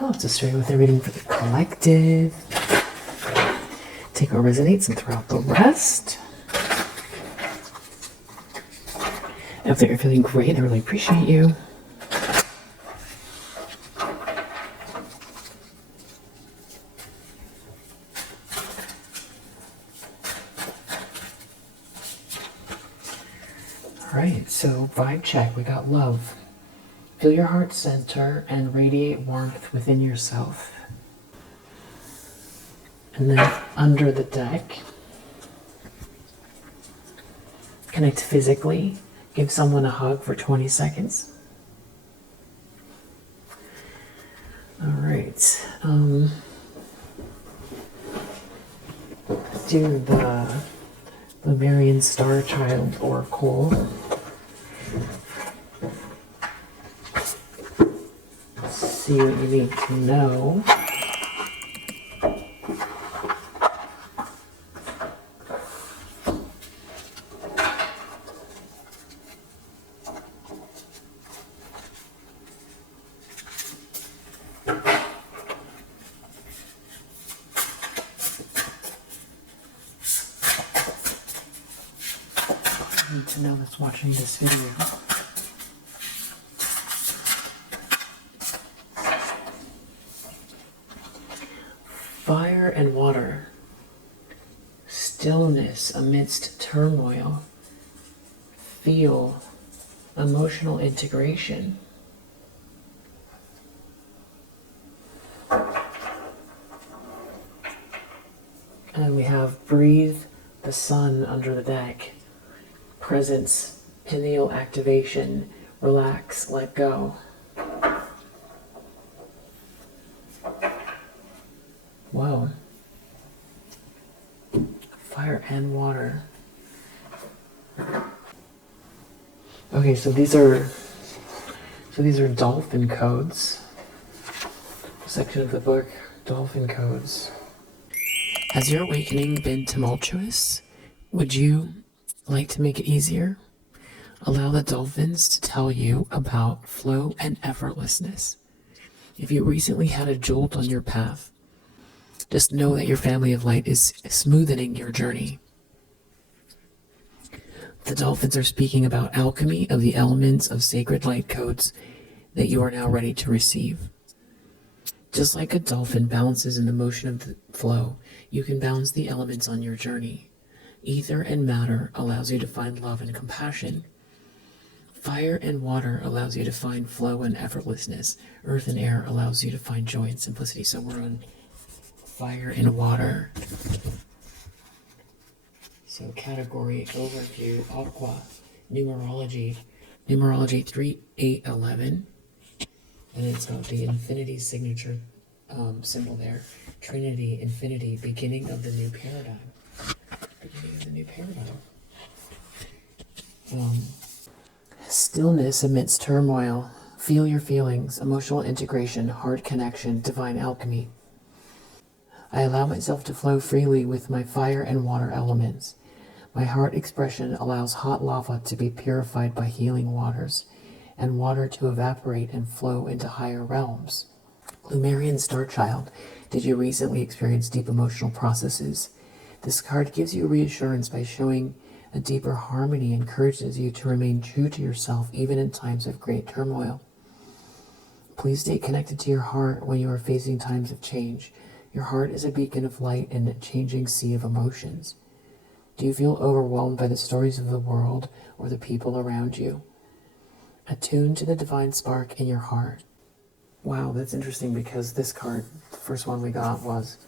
Now let's just start with a reading for the collective. Take what resonates and throw out the rest. If you're feeling great, I really appreciate you. Alright, so vibe check. We got love. Feel your heart center and radiate warmth within yourself. And then under the deck, connect physically. Give someone a hug for 20 seconds. Alright. Do the Marian Starchild Oracle. See what you need to know. I need to know that's watching this video. Fire and water. Stillness amidst turmoil. Feel emotional integration. And we have breathe the sun under the deck. Presence, pineal activation, relax, let go. Wow. Fire and water. Okay, so these are dolphin codes. Section of the book, dolphin codes. Has your awakening been tumultuous? Would you like to make it easier? Allow the dolphins to tell you about flow and effortlessness. If you recently had a jolt on your path, just know that your family of light is smoothing your journey. The dolphins are speaking about alchemy of the elements of sacred light codes that you are now ready to receive. Just like a dolphin balances in the motion of the flow, you can balance the elements on your journey. Ether and matter allows you to find love and compassion. Fire and water allows you to find flow and effortlessness. Earth and air allows you to find joy and simplicity. So we're on fire and water. So category overview, aqua, numerology 3811. And it's got the infinity signature symbol there. Trinity, infinity, beginning of the new paradigm. Beginning of the new paradigm. Stillness amidst turmoil. Feel your feelings, emotional integration, heart connection, divine alchemy. I allow myself to flow freely with my fire and water elements. My heart expression allows hot lava to be purified by healing waters, and water to evaporate and flow into higher realms. Lumerian Starchild, did you recently experience deep emotional processes? This card gives you reassurance by showing a deeper harmony and encourages you to remain true to yourself even in times of great turmoil. Please stay connected to your heart when you are facing times of change. Your heart is a beacon of light in a changing sea of emotions. Do you feel overwhelmed by the stories of the world or the people around you? Attune to the divine spark in your heart. Wow, that's interesting because this card, the first one we got was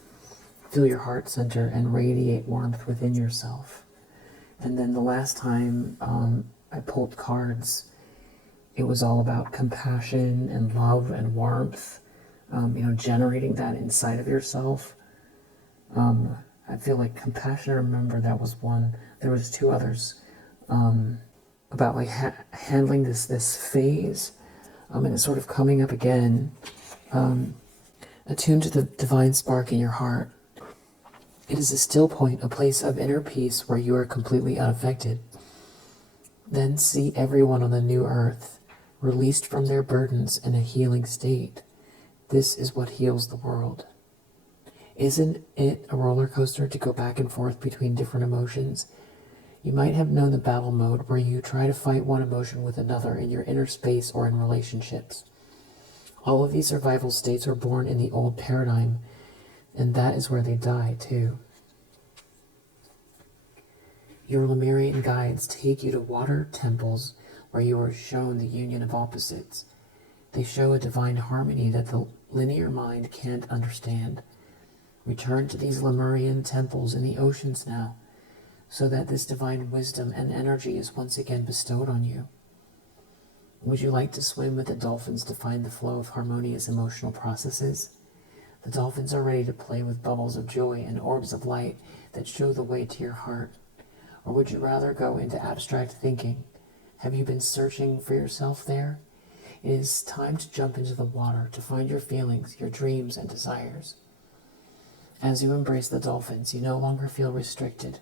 feel your heart center and radiate warmth within yourself. And then the last time I pulled cards, it was all about compassion and love and warmth, generating that inside of yourself. I feel like compassion, remember that was one. There was two others about like handling this phase, and it's sort of coming up again. Attune to the divine spark in your heart. It is a still point, a place of inner peace where you are completely unaffected. Then see everyone on the new earth released from their burdens in a healing state. This is what heals the world. Isn't it a roller coaster to go back and forth between different emotions? You might have known the battle mode where you try to fight one emotion with another in your inner space or in relationships. All of these survival states are born in the old paradigm, and that is where they die too. Your Lemurian guides take you to water temples where you are shown the union of opposites. They show a divine harmony that the linear mind can't understand. Return to these Lemurian temples in the oceans now, so that this divine wisdom and energy is once again bestowed on you. Would you like to swim with the dolphins to find the flow of harmonious emotional processes? The dolphins are ready to play with bubbles of joy and orbs of light that show the way to your heart. Or would you rather go into abstract thinking? Have you been searching for yourself there? It is time to jump into the water to find your feelings, your dreams, and desires. As you embrace the dolphins, you no longer feel restricted.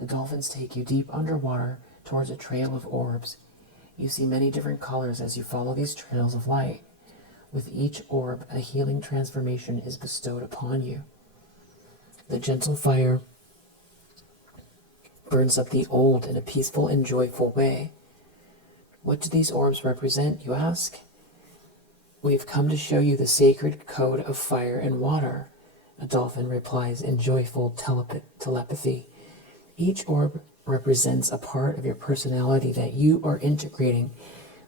The dolphins take you deep underwater towards a trail of orbs. You see many different colors as you follow these trails of light. With each orb, a healing transformation is bestowed upon you. The gentle fire burns up the old in a peaceful and joyful way. What do these orbs represent, you ask? We've come to show you the sacred code of fire and water, a dolphin replies in joyful telepathy. Each orb represents a part of your personality that you are integrating,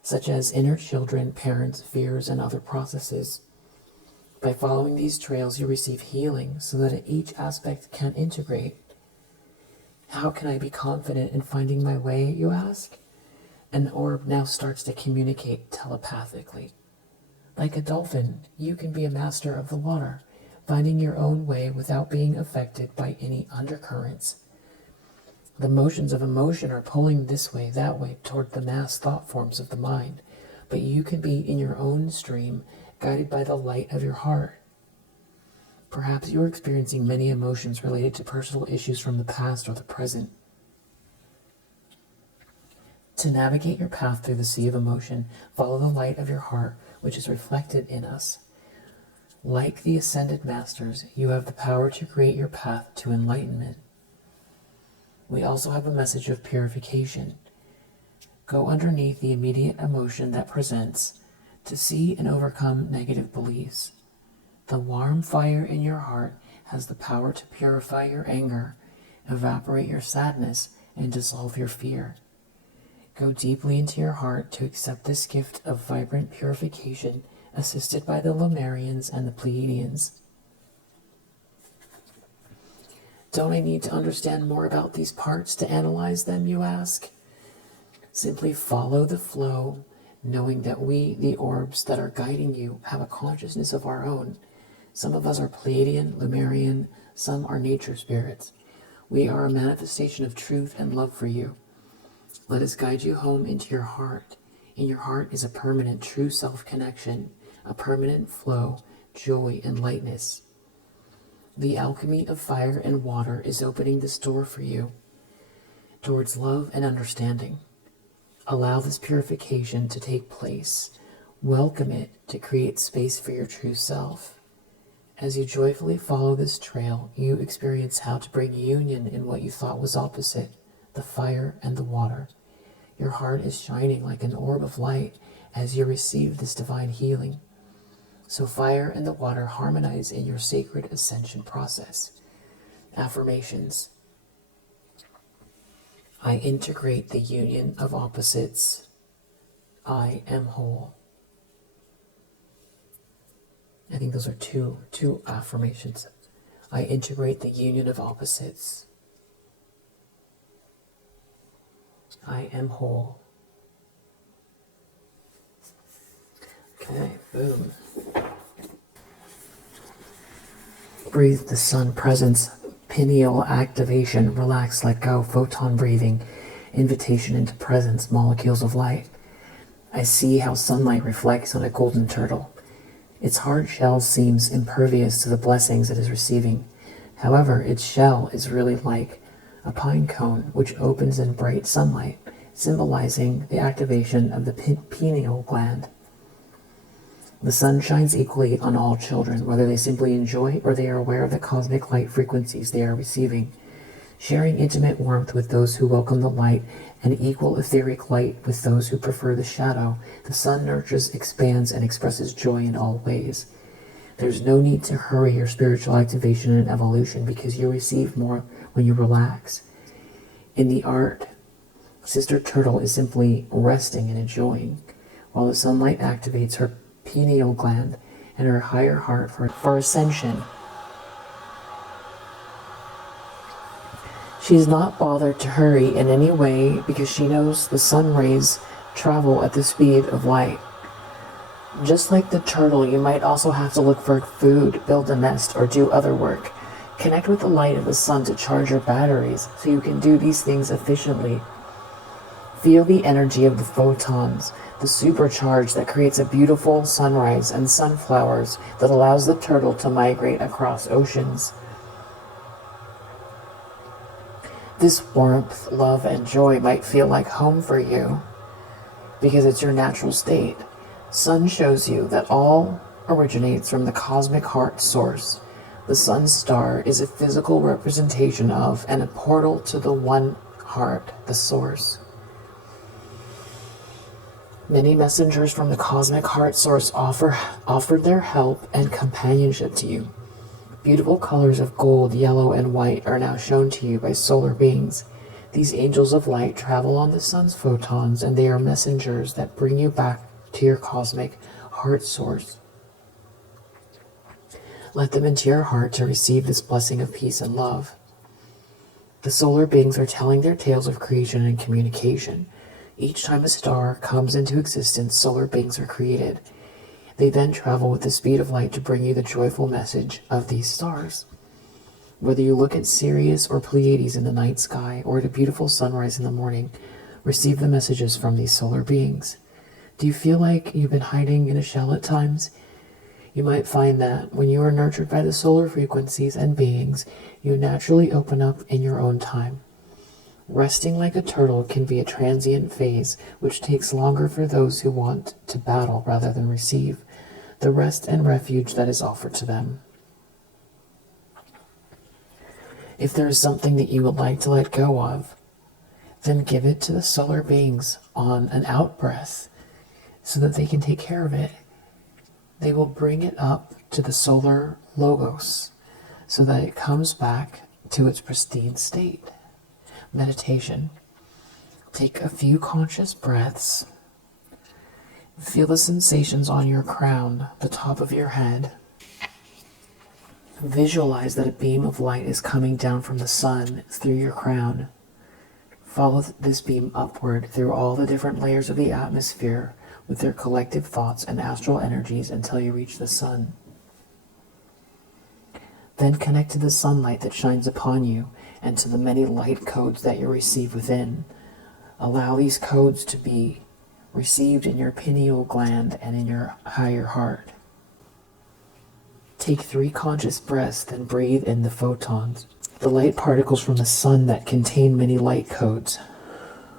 such as inner children, parents, fears, and other processes. By following these trails, you receive healing so that each aspect can integrate. How can I be confident in finding my way, you ask? An orb now starts to communicate telepathically. Like a dolphin, you can be a master of the water, finding your own way without being affected by any undercurrents. The motions of emotion are pulling this way, that way, toward the mass thought forms of the mind, but you can be in your own stream, guided by the light of your heart. Perhaps you are experiencing many emotions related to personal issues from the past or the present. To navigate your path through the sea of emotion, follow the light of your heart, which is reflected in us. Like the ascended masters, you have the power to create your path to enlightenment. We also have a message of purification. Go underneath the immediate emotion that presents to see and overcome negative beliefs. The warm fire in your heart has the power to purify your anger, evaporate your sadness, and dissolve your fear. Go deeply into your heart to accept this gift of vibrant purification, assisted by the Lemurians and the Pleiadians. Don't I need to understand more about these parts to analyze them, you ask? Simply follow the flow, knowing that we, the orbs that are guiding you, have a consciousness of our own. Some of us are Pleiadian, Lemurian, some are nature spirits. We are a manifestation of truth and love for you. Let us guide you home into your heart. In your heart is a permanent true self-connection, a permanent flow, joy, and lightness. The alchemy of fire and water is opening this door for you towards love and understanding. Allow this purification to take place. Welcome it to create space for your true self. As you joyfully follow this trail, you experience how to bring union in what you thought was opposite, the fire and the water. Your heart is shining like an orb of light as you receive this divine healing. So fire and the water harmonize in your sacred ascension process. Affirmations. I integrate the union of opposites. I am whole. I think those are two affirmations. I integrate the union of opposites. I am whole. Okay, boom. Breathe the sun presence, pineal activation, relax, let go, photon breathing, invitation into presence, molecules of light. I see how sunlight reflects on a golden turtle. Its hard shell seems impervious to the blessings it is receiving. However, its shell is really like a pine cone which opens in bright sunlight, symbolizing the activation of the pineal gland. The sun shines equally on all children, whether they simply enjoy or they are aware of the cosmic light frequencies they are receiving. Sharing intimate warmth with those who welcome the light and equal etheric light with those who prefer the shadow, the sun nurtures, expands, and expresses joy in all ways. There's no need to hurry your spiritual activation and evolution because you receive more when you relax. In the art, Sister Turtle is simply resting and enjoying, while the sunlight activates her pineal gland and her higher heart for ascension. She's not bothered to hurry in any way because she knows the sun rays travel at the speed of light. Just like the turtle, you might also have to look for food, build a nest, or do other work. Connect with the light of the sun to charge your batteries so you can do these things efficiently. Feel the energy of the photons, the supercharge that creates a beautiful sunrise and sunflowers that allows the turtle to migrate across oceans. This warmth, love, and joy might feel like home for you because it's your natural state. Sun shows you that all originates from the cosmic heart source. The sun star is a physical representation of and a portal to the one heart, the source. Many messengers from the cosmic heart source offered their help and companionship to you. Beautiful colors of gold, yellow, and white are now shown to you by solar beings. These angels of light travel on the sun's photons, and they are messengers that bring you back to your cosmic heart source. Let them into your heart to receive this blessing of peace and love. The solar beings are telling their tales of creation and communication. Each time a star comes into existence, solar beings are created. They then travel with the speed of light to bring you the joyful message of these stars. Whether you look at Sirius or Pleiades in the night sky, or at a beautiful sunrise in the morning, receive the messages from these solar beings. Do you feel like you've been hiding in a shell at times? You might find that when you are nurtured by the solar frequencies and beings, you naturally open up in your own time. Resting like a turtle can be a transient phase, which takes longer for those who want to battle rather than receive the rest and refuge that is offered to them. If there is something that you would like to let go of, then give it to the solar beings on an out-breath so that they can take care of it. They will bring it up to the solar logos so that it comes back to its pristine state. Meditation. Take a few conscious breaths. Feel the sensations on your crown, the top of your head. Visualize that a beam of light is coming down from the sun through your crown. Follow this beam upward through all the different layers of the atmosphere with their collective thoughts and astral energies until you reach the sun. Then connect to the sunlight that shines upon you and to the many light codes that you receive within. Allow these codes to be received in your pineal gland and in your higher heart. Take 3 conscious breaths, then breathe in the photons, the light particles from the sun that contain many light codes.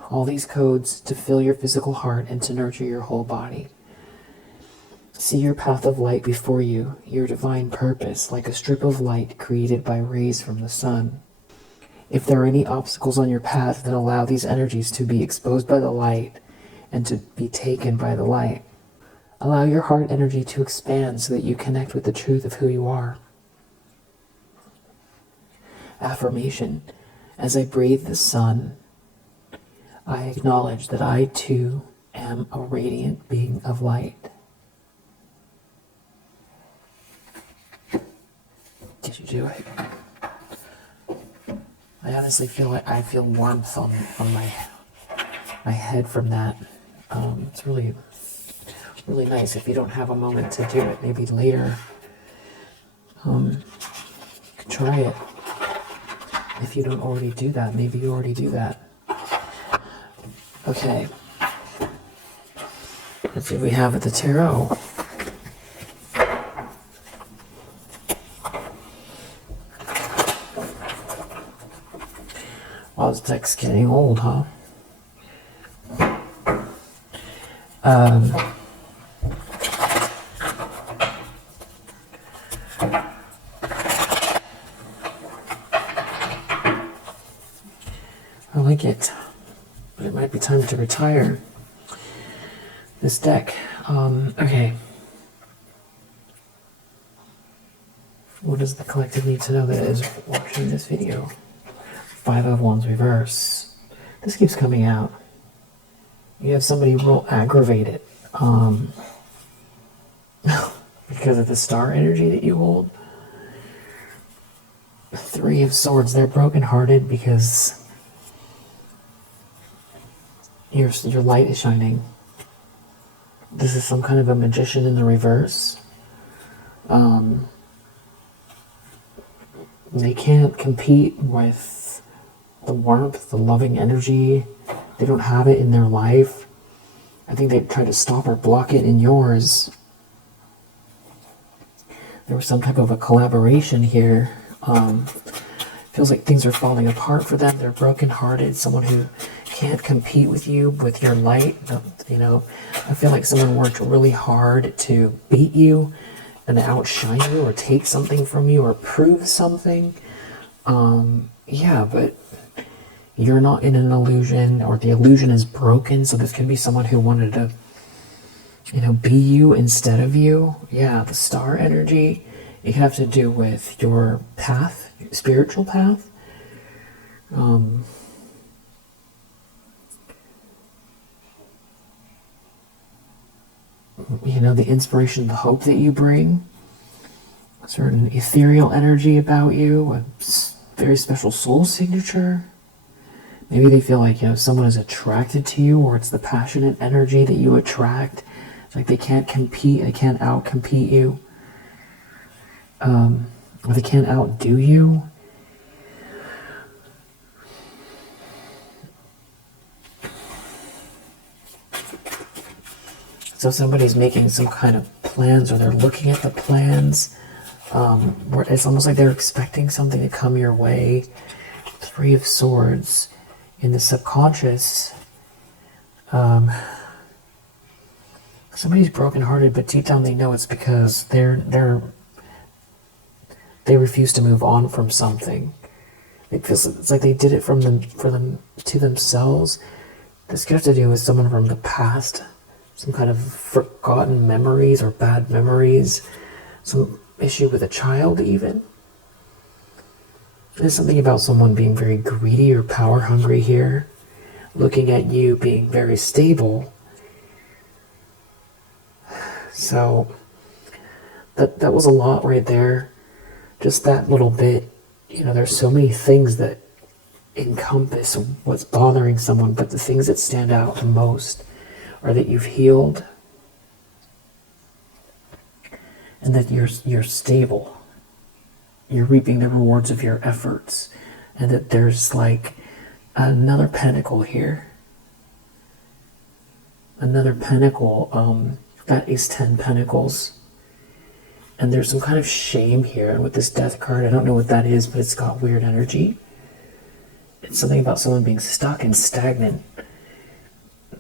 All these codes to fill your physical heart and to nurture your whole body. See your path of light before you, your divine purpose, like a strip of light created by rays from the sun. If there are any obstacles on your path, then allow these energies to be exposed by the light and to be taken by the light. Allow your heart energy to expand so that you connect with the truth of who you are. Affirmation. As I breathe the sun, I acknowledge that I too am a radiant being of light. Did you do it? I honestly feel like I feel warmth on my head from that. It's really nice. If you don't have a moment to do it, maybe later, you can try it. If you don't already do that, maybe you already do that. Okay. Let's see what we have at the tarot. Wow, this deck's getting old, huh? I like it, but it might be time to retire this deck. Okay. What does the collective need to know that is watching this video? Five of Wands reverse. This keeps coming out. You have somebody real aggravated because of the star energy that you hold. Three of Swords. They're brokenhearted because your light is shining. This is some kind of a magician in the reverse. They can't compete with the warmth, the loving energy. They don't have it in their life. I think they try to stop or block it in yours. There was some type of a collaboration here. Feels like things are falling apart for them. They're brokenhearted. Someone who can't compete with you, with your light. You know, I feel like someone worked really hard to beat you and outshine you or take something from you or prove something. Yeah, but you're not in an illusion, or the illusion is broken. So this could be someone who wanted to, you know, be you instead of you. Yeah, the star energy. It could have to do with your path, spiritual path. You know, the inspiration, the hope that you bring, a certain ethereal energy about you, a very special soul signature. Maybe they feel like, you know, someone is attracted to you, or it's the passionate energy that you attract. It's like they can't compete, they can't out-compete you. Or they can't outdo you. So somebody's making some kind of plans, or they're looking at the plans. Where it's almost like they're expecting something to come your way. Three of Swords. In the subconscious, somebody's brokenhearted, but deep down they know it's because they refuse to move on from something. It feels it's like they did it for them to themselves. This could have to do with someone from the past, some kind of forgotten memories or bad memories, some issue with a child even. There's something about someone being very greedy or power hungry here, looking at you being very stable. So that was a lot right there. Just that little bit. You know, there's so many things that encompass what's bothering someone, but the things that stand out the most are that you've healed and that you're stable. You're reaping the rewards of your efforts, and that there's like another pentacle here. Another pentacle, that is 10 pentacles. And there's some kind of shame here. And with this death card, I don't know what that is, but it's got weird energy. It's something about someone being stuck and stagnant.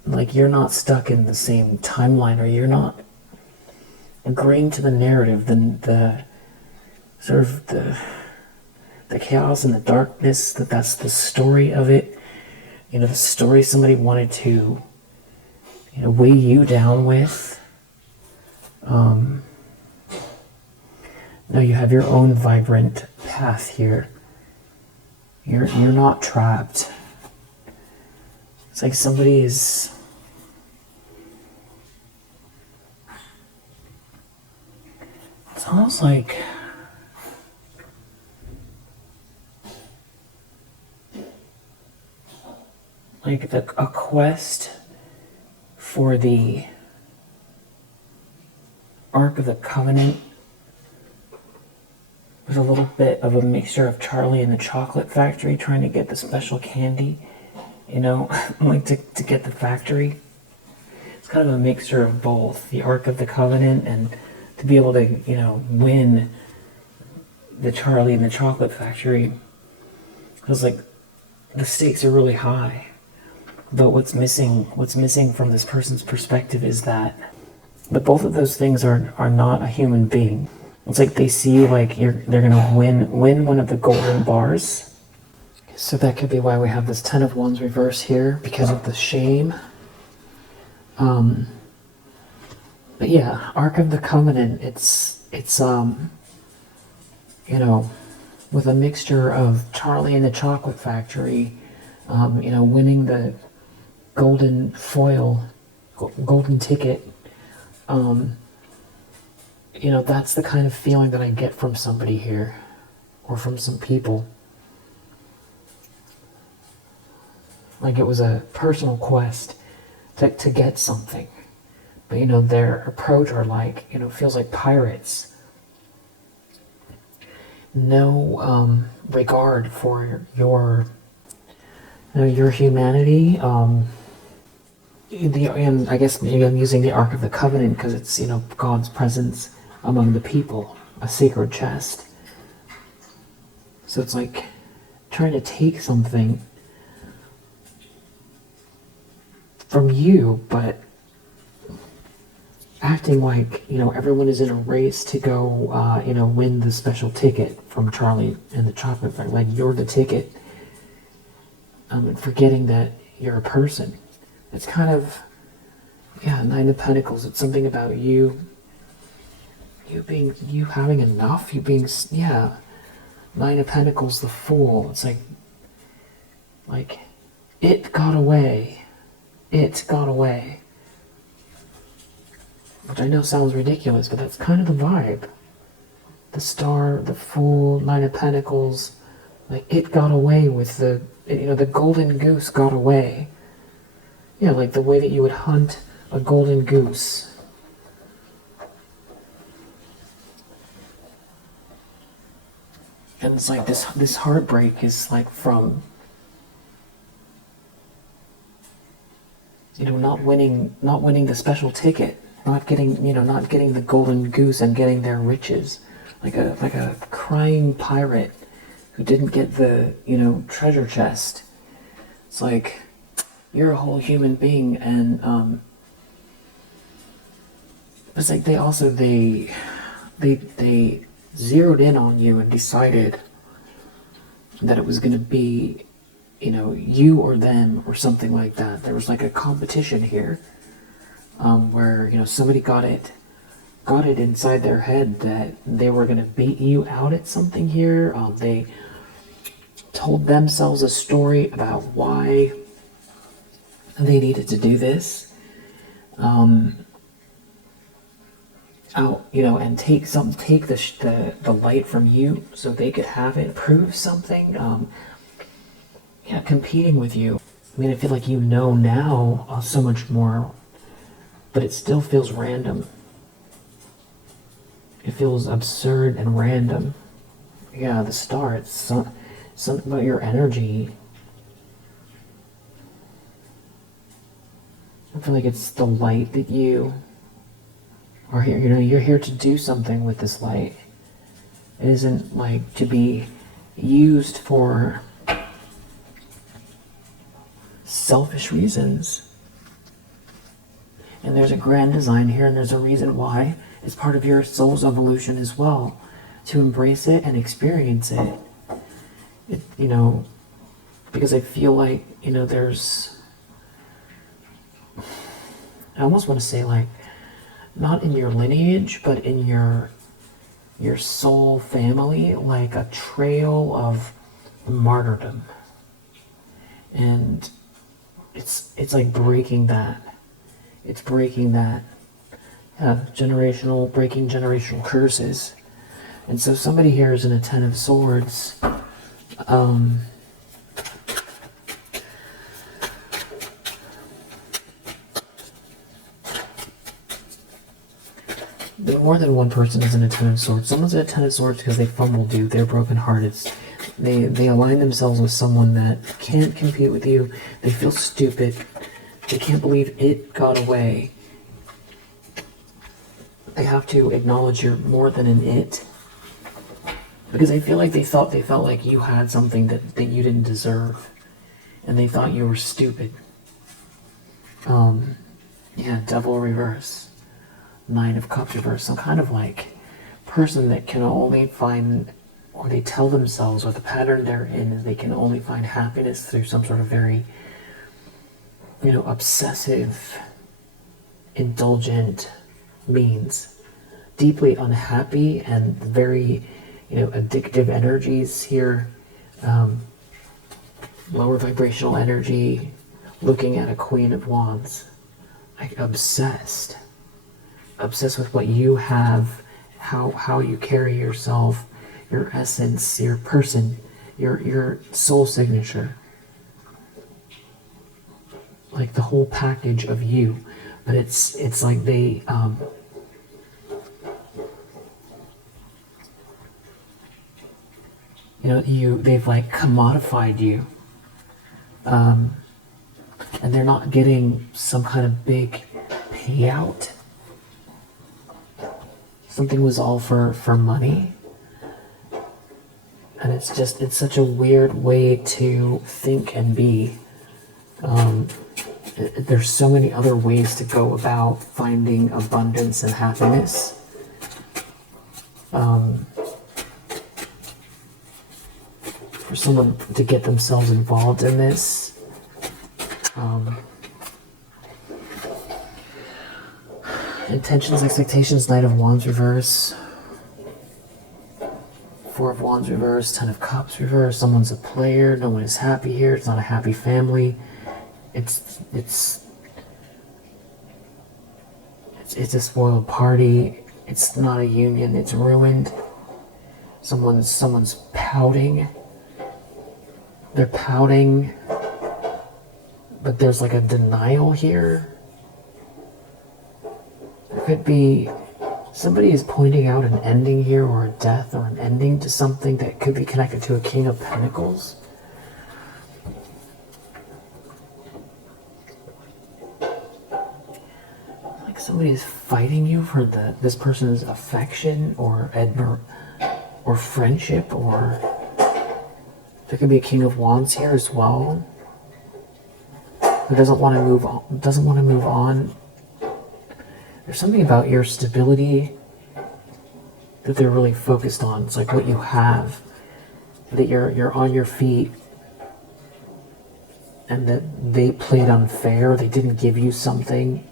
Like you're not stuck in the same timeline, or you're not agreeing to the narrative, the sort of the chaos and the darkness, that's the story of it. You know, the story somebody wanted to, you know, weigh you down with. No, you have your own vibrant path here. You're not trapped. It's like somebody is... It's almost like... a quest for the Ark of the Covenant with a little bit of a mixture of Charlie and the Chocolate Factory trying to get the special candy, you know, like to get the factory. It's kind of a mixture of both, the Ark of the Covenant and to be able to, you know, win the Charlie and the Chocolate Factory. Because like the stakes are really high. But what's missing from this person's perspective is that both of those things are not a human being. It's like they see like they're gonna win one of the golden bars. So that could be why we have this Ten of Wands reverse here, because of the shame. But yeah, Ark of the Covenant, it's you know, with a mixture of Charlie and the Chocolate Factory, you know, winning the golden foil, golden ticket, you know, that's the kind of feeling that I get from somebody here, or from some people. Like it was a personal quest to get something. But, you know, their approach are like, you know, feels like pirates. No regard for your, you know, your humanity. And I guess maybe I'm using the Ark of the Covenant because it's, you know, God's presence among the people, a sacred chest. So it's like trying to take something from you, but acting like, you know, everyone is in a race to go, you know, win the special ticket from Charlie and the Chocolate Factory. Like you're the ticket, and forgetting that you're a person. It's kind of, yeah, Nine of Pentacles. It's something about you having enough, you being, yeah. Nine of Pentacles, the Fool. It's like it got away. It got away. Which I know sounds ridiculous, but that's kind of the vibe. The Star, the Fool, Nine of Pentacles, like it got away with the, you know, the golden goose got away. Yeah, like the way that you would hunt a golden goose. And it's like this heartbreak is like from, you know, not winning the special ticket, not getting, you know, not getting the golden goose and getting their riches, like a crying pirate who didn't get the, you know, treasure chest. It's like you're a whole human being, and it's like they zeroed in on you and decided that it was going to be, you know, you or them or something like that. There was like a competition here, where, you know, somebody got it inside their head that they were going to beat you out at something here. They told themselves a story about why they needed to do this. Out, you know, and take the light from you so they could have it, prove something. Yeah, competing with you. I mean, I feel like you know now so much more, but it still feels random. It feels absurd and random. Yeah, the Star, it's something about your energy. I feel like it's the light that you are here. You know, you're here to do something with this light. It isn't like to be used for selfish reasons. And there's a grand design here, and there's a reason why. It's part of your soul's evolution as well, to embrace it and experience it. You know, because I feel like, you know, there's, I almost want to say like, not in your lineage, but in your soul family, like a trail of martyrdom. And it's like breaking that. It's breaking that. Yeah, breaking generational curses. And so somebody here is in a Ten of Swords. More than one person is in a Ten of Swords. Someone's in a Ten of Swords because they fumbled you. They're brokenhearted. They align themselves with someone that can't compete with you. They feel stupid. They can't believe it got away. They have to acknowledge you're more than an it. Because I feel like they felt like you had something that you didn't deserve. And they thought you were stupid. Yeah, Devil reverse. Nine of Cups reverse. Some kind of like person that can only find, or they tell themselves, or the pattern they're in is they can only find happiness through some sort of very, obsessive, indulgent means. Deeply unhappy and very, addictive energies here. Lower vibrational energy, looking at a Queen of Wands. Like obsessed with what you have, how you carry yourself, your essence, your person, your soul signature, like the whole package of you. But it's like they they've like commodified you, and they're not getting some kind of big payout. Something was all for money. And it's such a weird way to think and be. There's so many other ways to go about finding abundance and happiness. For someone to get themselves involved in this, intentions, expectations, Knight of Wands reverse, Four of Wands reverse, Ten of Cups reverse. Someone's a player. No one is happy here. It's not a happy family. It's a spoiled party. It's not a union. It's ruined. Someone's pouting. They're pouting, but there's like a denial here. There could be somebody is pointing out an ending here, or a death, or an ending to something that could be connected to a King of Pentacles. Like somebody is fighting you for this person's affection or friendship, or there could be a King of Wands here as well, who doesn't want to move on. There's something about your stability that they're really focused on. It's like what you have, that you're on your feet, and that they played unfair. They didn't give you something,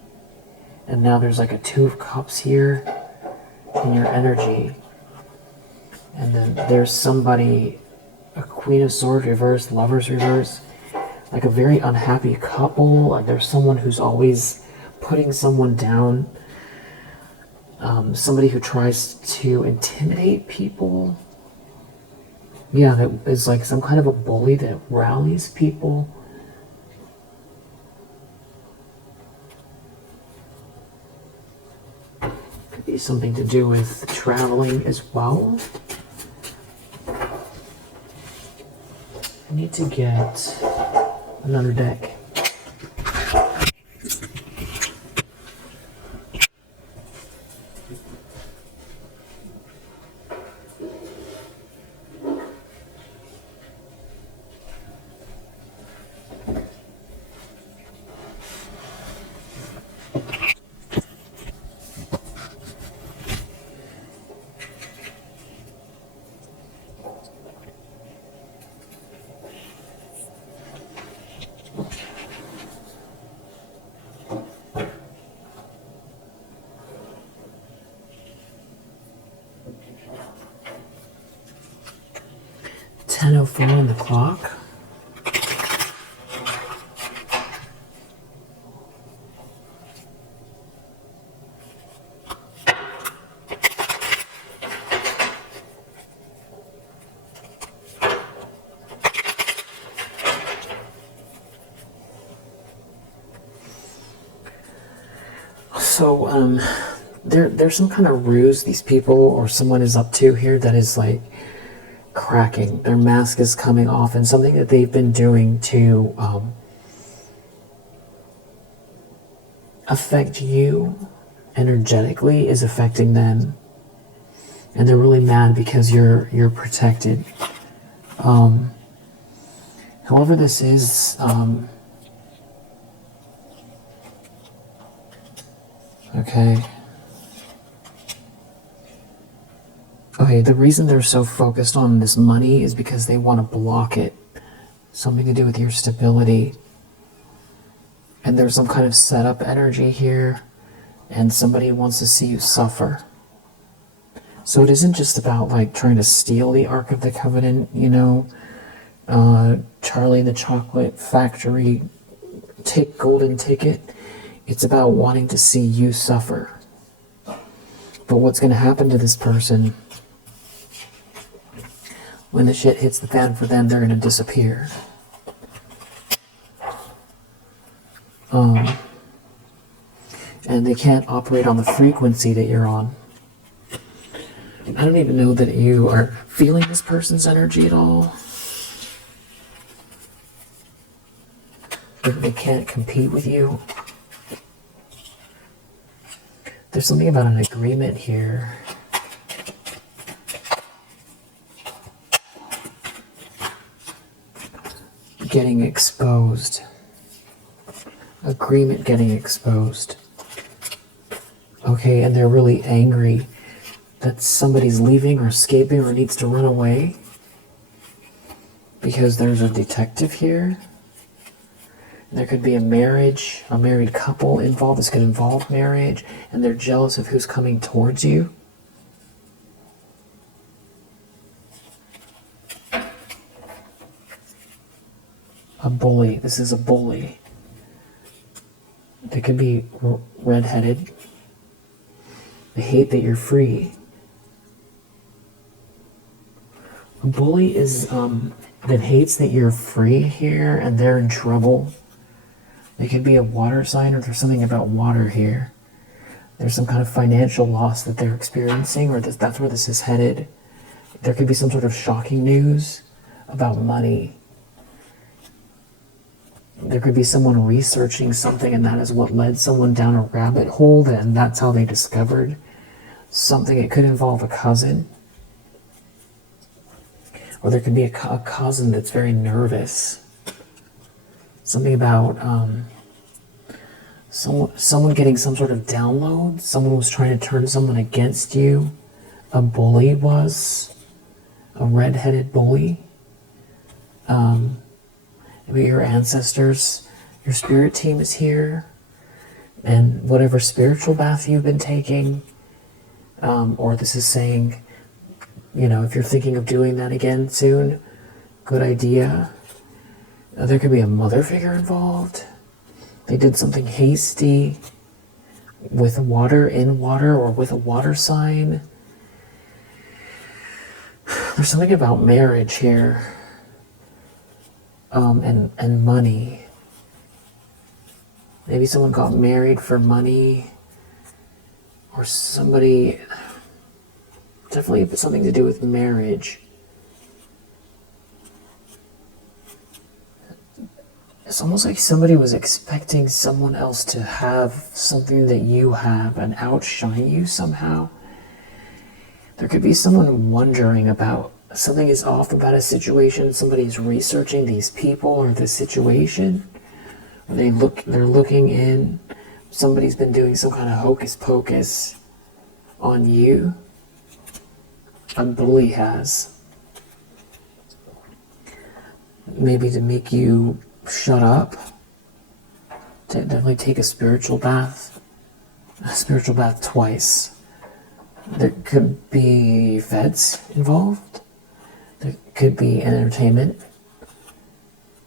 and now there's like a Two of Cups here in your energy, and then there's somebody, a Queen of Swords reverse, Lovers reverse, like a very unhappy couple. Like there's someone who's always putting someone down. Somebody who tries to intimidate people. Yeah, that is like some kind of a bully that rallies people. Could be something to do with traveling as well. I need to get another deck. .04 on the clock. So, there's some kind of ruse these people or someone is up to here that is like cracking. Their mask is coming off, and something that they've been doing to affect you energetically is affecting them, and they're really mad because you're protected. However this is, okay. Okay, the reason they're so focused on this money is because they want to block it. Something to do with your stability. And there's some kind of setup energy here, and somebody wants to see you suffer. So it isn't just about like trying to steal the Ark of the Covenant, you know, Charlie and the Chocolate Factory golden ticket. It's about wanting to see you suffer. But what's going to happen to this person when the shit hits the fan for them? They're going to disappear. And they can't operate on the frequency that you're on. I don't even know that you are feeling this person's energy at all. They can't compete with you. There's something about an agreement here. Getting exposed. Agreement getting exposed. Okay, and they're really angry that somebody's leaving or escaping or needs to run away. Because there's a detective here. There could be a marriage, a married couple involved. This could involve marriage, and they're jealous of who's coming towards you. A bully. This is a bully. They could be red-headed. They hate that you're free. A bully is that hates that you're free here, and they're in trouble. It could be a water sign, or there's something about water here. There's some kind of financial loss that they're experiencing, or that's where this is headed. There could be some sort of shocking news about money. There could be someone researching something, and that is what led someone down a rabbit hole, and that's how they discovered something. It could involve a cousin. Or there could be a cousin that's very nervous. Something about someone getting some sort of download. Someone was trying to turn someone against you. A bully was. A red-headed bully. Maybe your ancestors, your spirit team is here. And whatever spiritual bath you've been taking, or this is saying, you know, if you're thinking of doing that again soon, good idea. There could be a mother figure involved. They did something hasty with water, in water, or with a water sign. There's something about marriage here. And money. Maybe someone got married for money. Or somebody... Definitely something to do with marriage. It's almost like somebody was expecting someone else to have something that you have and outshine you somehow. There could be someone wondering about something is off about a situation. Somebody's researching these people or the situation. Or they're looking in. Somebody's been doing some kind of hocus pocus on you. A bully has. Maybe to make you shut up. To definitely take a spiritual bath. A spiritual bath twice. There could be feds involved. There could be entertainment.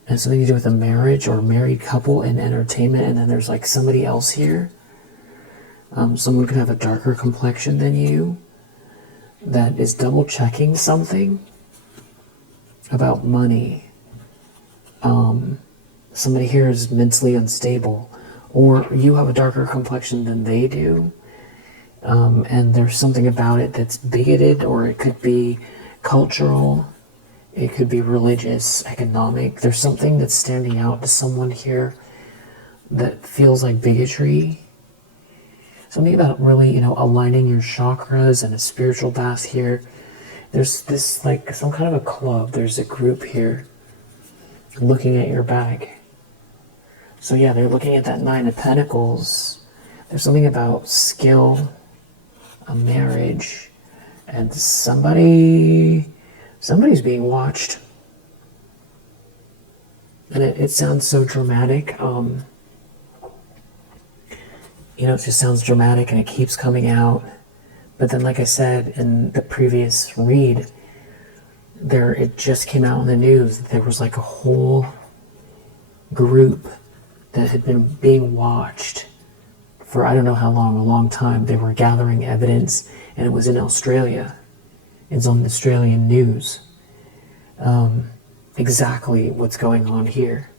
And something to do with a marriage or a married couple and entertainment. And then there's like somebody else here. Someone could have a darker complexion than you. That is double checking something about money. Somebody here is mentally unstable, or you have a darker complexion than they do, and there's something about it that's bigoted, or it could be cultural, it could be religious, economic. There's something that's standing out to someone here that feels like bigotry. Something about really, aligning your chakras and a spiritual bath here. There's this, like, some kind of a club. There's a group here looking at your bag. So yeah, they're looking at that 9 of Pentacles. There's something about skill, a marriage, And somebody's being watched. And it sounds so dramatic. It just sounds dramatic and it keeps coming out. But then, like I said in the previous read, it just came out in the news that there was like a whole group that had been being watched for I don't know how long, a long time. They were gathering evidence, and it was in Australia. It's on the Australian news. Exactly what's going on here.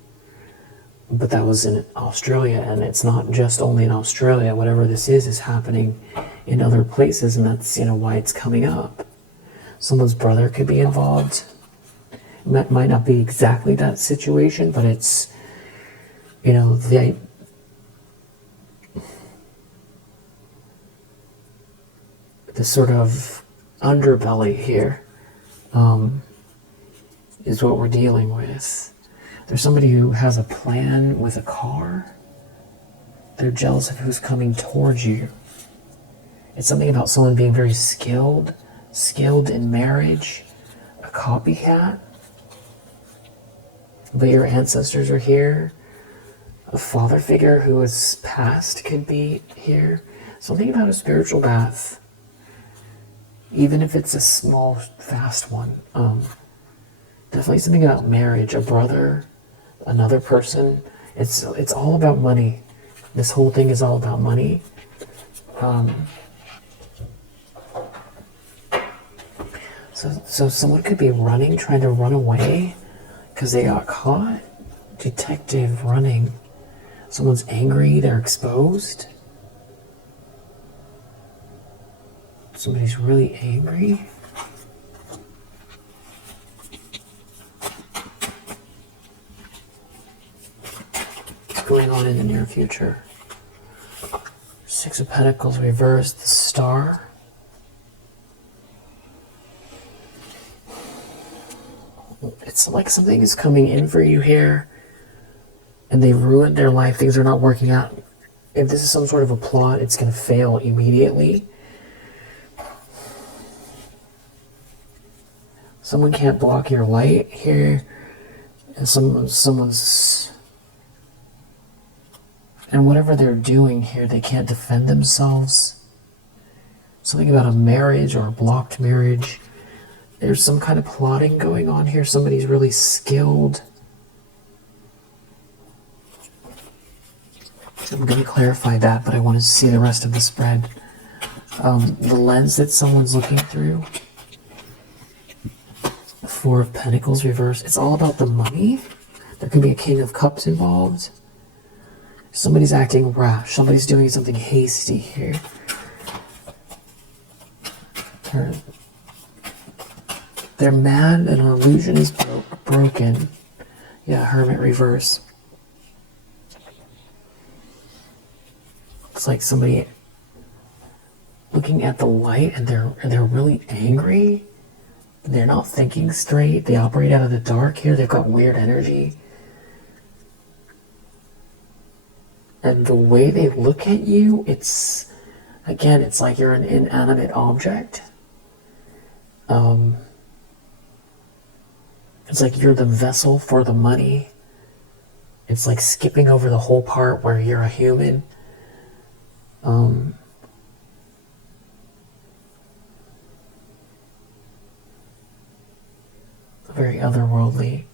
But that was in Australia, and it's not just only in Australia. Whatever this is happening in other places, and that's why it's coming up. Someone's brother could be involved. It might not be exactly that situation, but it's the sort of underbelly here is what we're dealing with. There's somebody who has a plan with a car. They're jealous of who's coming towards you. It's something about someone being very skilled in marriage, a copycat. But your ancestors are here. A father figure who is past could be here. Something about a spiritual bath. Even if it's a small, fast one. Definitely something about marriage, a brother, another person. It's all about money. This whole thing is all about money. So someone could be trying to run away because they got caught. Detective running. Someone's angry, they're exposed. Somebody's really angry. What's going on in the near future? Six of Pentacles reversed, the Star. It's like something is coming in for you here, and they ruined their life. Things are not working out. If this is some sort of a plot, it's going to fail immediately. Someone can't block your light here, and someone's, and whatever they're doing here, they can't defend themselves. Something about a marriage or a blocked marriage. There's some kind of plotting going on here. Somebody's really skilled. I'm going to clarify that, but I want to see the rest of the spread. The lens that someone's looking through. The Four of Pentacles reversed. It's all about the money. There could be a King of Cups involved. Somebody's acting rash. Somebody's doing something hasty here. They're mad and an illusion is broken. Yeah, Hermit reverse. It's like somebody looking at the light and they're really angry. They're not thinking straight. They operate out of the dark here. They've got weird energy. And the way they look at you, it's like you're an inanimate object. It's like you're the vessel for the money. It's like skipping over the whole part where you're a human. Very otherworldly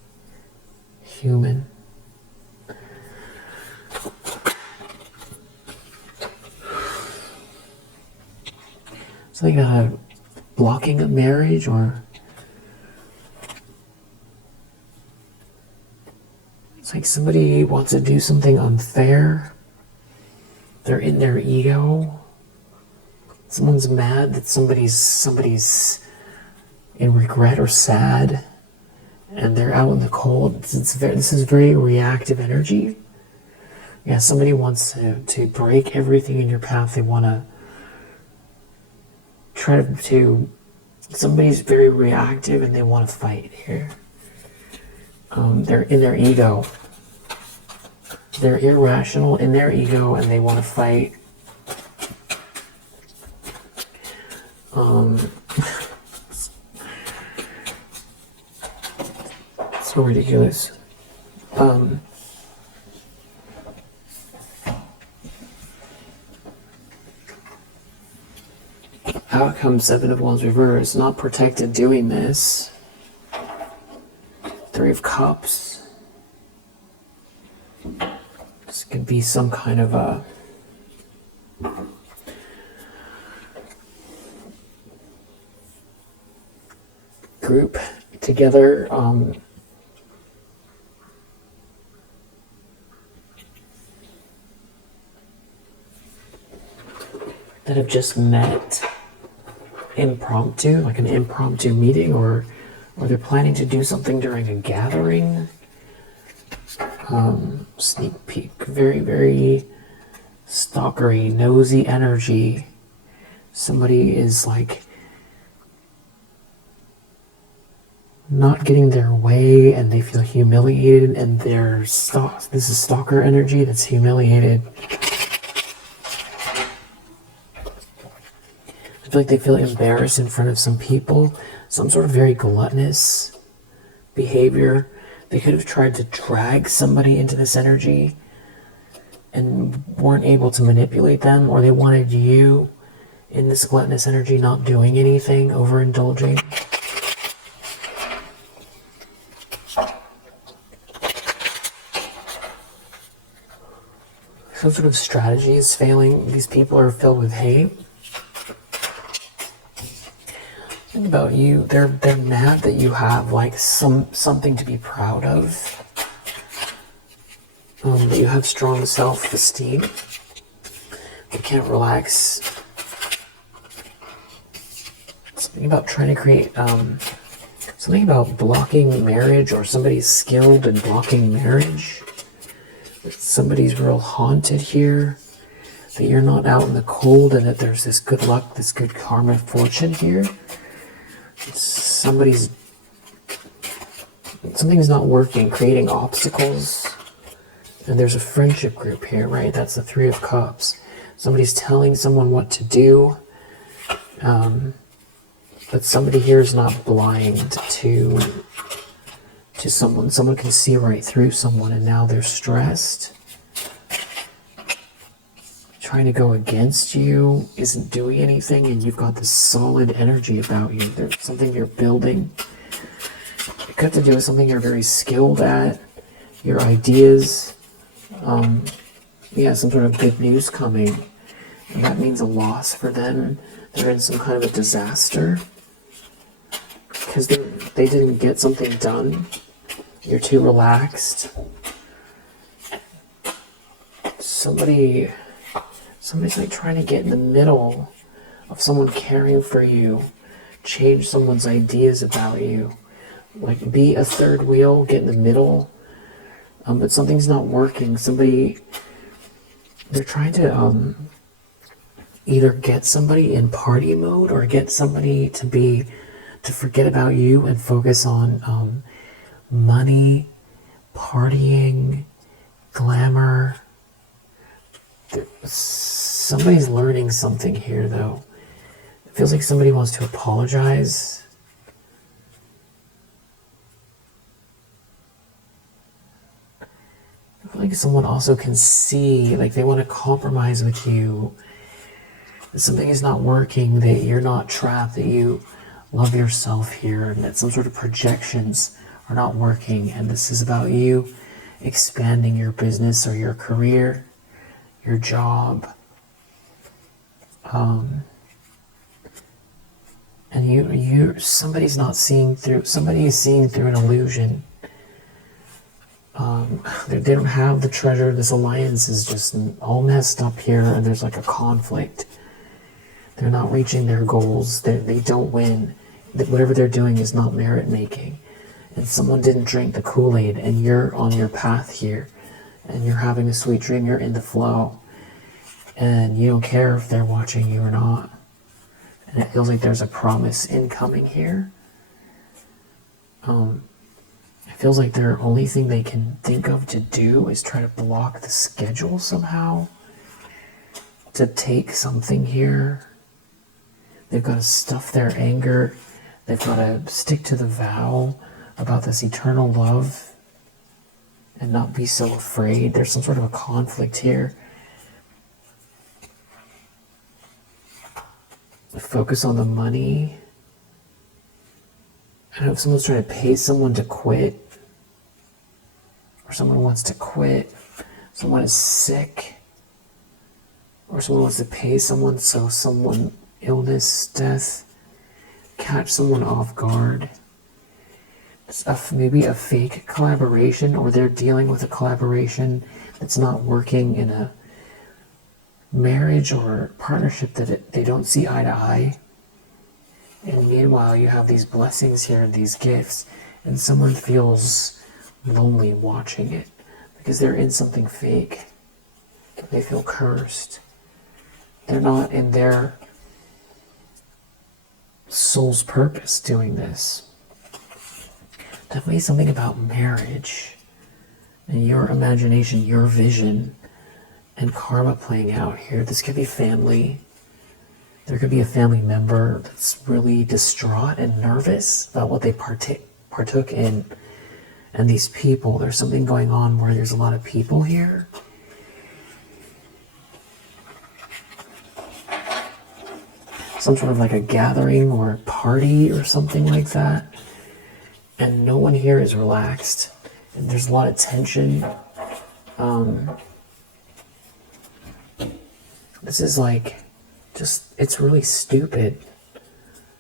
human. Something about blocking a marriage, or it's like somebody wants to do something unfair. They're in their ego. Someone's mad that somebody's in regret or sad, and they're out in the cold. This is very reactive energy. Yeah, somebody wants to break everything in your path. They want to try to. Somebody's very reactive and they want to fight here. They're in their ego. They're irrational in their ego and they want to fight. So ridiculous. Outcome 7 of Wands reverse. Not protected doing this. 3 of Cups. This could be some kind of a group together. That have just met impromptu, like an impromptu meeting, or they're planning to do something during a gathering. Sneak peek, very, very stalkery, nosy energy. Somebody is like not getting their way and they feel humiliated, and this is stalker energy that's humiliated. I feel like they feel embarrassed in front of some people, some sort of very gluttonous behavior. They could have tried to drag somebody into this energy and weren't able to manipulate them, or they wanted you in this gluttonous energy not doing anything, overindulging. Some sort of strategy is failing. These people are filled with hate. Think about you. They're mad that you have like something to be proud of. That you have strong self-esteem. They can't relax. Something about trying to create something about blocking marriage, or somebody's skilled in blocking marriage. Somebody's real haunted here. That you're not out in the cold, and that there's this good luck, this good karma fortune here. Something's not working, creating obstacles. And there's a friendship group here, right? That's the 3 of Cups. Somebody's telling someone what to do. But somebody here is not blind to someone. Someone can see right through someone, and now they're stressed. Trying to go against you, isn't doing anything, and you've got this solid energy about you. There's something you're building. It could have to do with something you're very skilled at, your ideas. Yeah, some sort of good news coming. And that means a loss for them. They're in some kind of a disaster. Because they didn't get something done. You're too relaxed. Somebody's like trying to get in the middle of someone caring for you, change someone's ideas about you, like be a third wheel, get in the middle, but something's not working. They're trying to either get somebody in party mode, or get somebody to forget about you and focus on money, partying, glamour. Somebody's learning something here, though. It feels like somebody wants to apologize. I feel like someone also can see, like they want to compromise with you. That something is not working, that you're not trapped, that you love yourself here, and that some sort of projections are not working. And this is about you expanding your business or your career, your job. And somebody's not seeing through, somebody is seeing through an illusion. They don't have the treasure. This alliance is just all messed up here, and there's like a conflict. They're not reaching their goals. They don't win. Whatever they're doing is not merit making. And someone didn't drink the Kool-Aid, and you're on your path here, and you're having a sweet dream. You're in the flow, and you don't care if they're watching you or not. And it feels like there's a promise incoming here. It feels like their only thing they can think of to do is try to block the schedule somehow, to take something here. They've got to stuff their anger. They've got to stick to the vow about this eternal love and not be so afraid. There's some sort of a conflict here. Focus on the money. I don't know if someone's trying to pay someone to quit, or someone wants to quit, someone is sick, or someone wants to pay someone, so someone, illness, death, catch someone off guard. It's maybe a fake collaboration, or they're dealing with a collaboration that's not working in a marriage or partnership that they don't see eye to eye. And meanwhile, you have these blessings here, these gifts, and someone feels lonely watching it because they're in something fake. They feel cursed. They're not in their soul's purpose doing this. Definitely something about marriage and your imagination, your vision, and karma playing out here. This could be family. There could be a family member that's really distraught and nervous about what they partook in. And these people, there's something going on where there's a lot of people here. Some sort of like a gathering or a party or something like that. And no one here is relaxed. And there's a lot of tension. This is like, it's really stupid.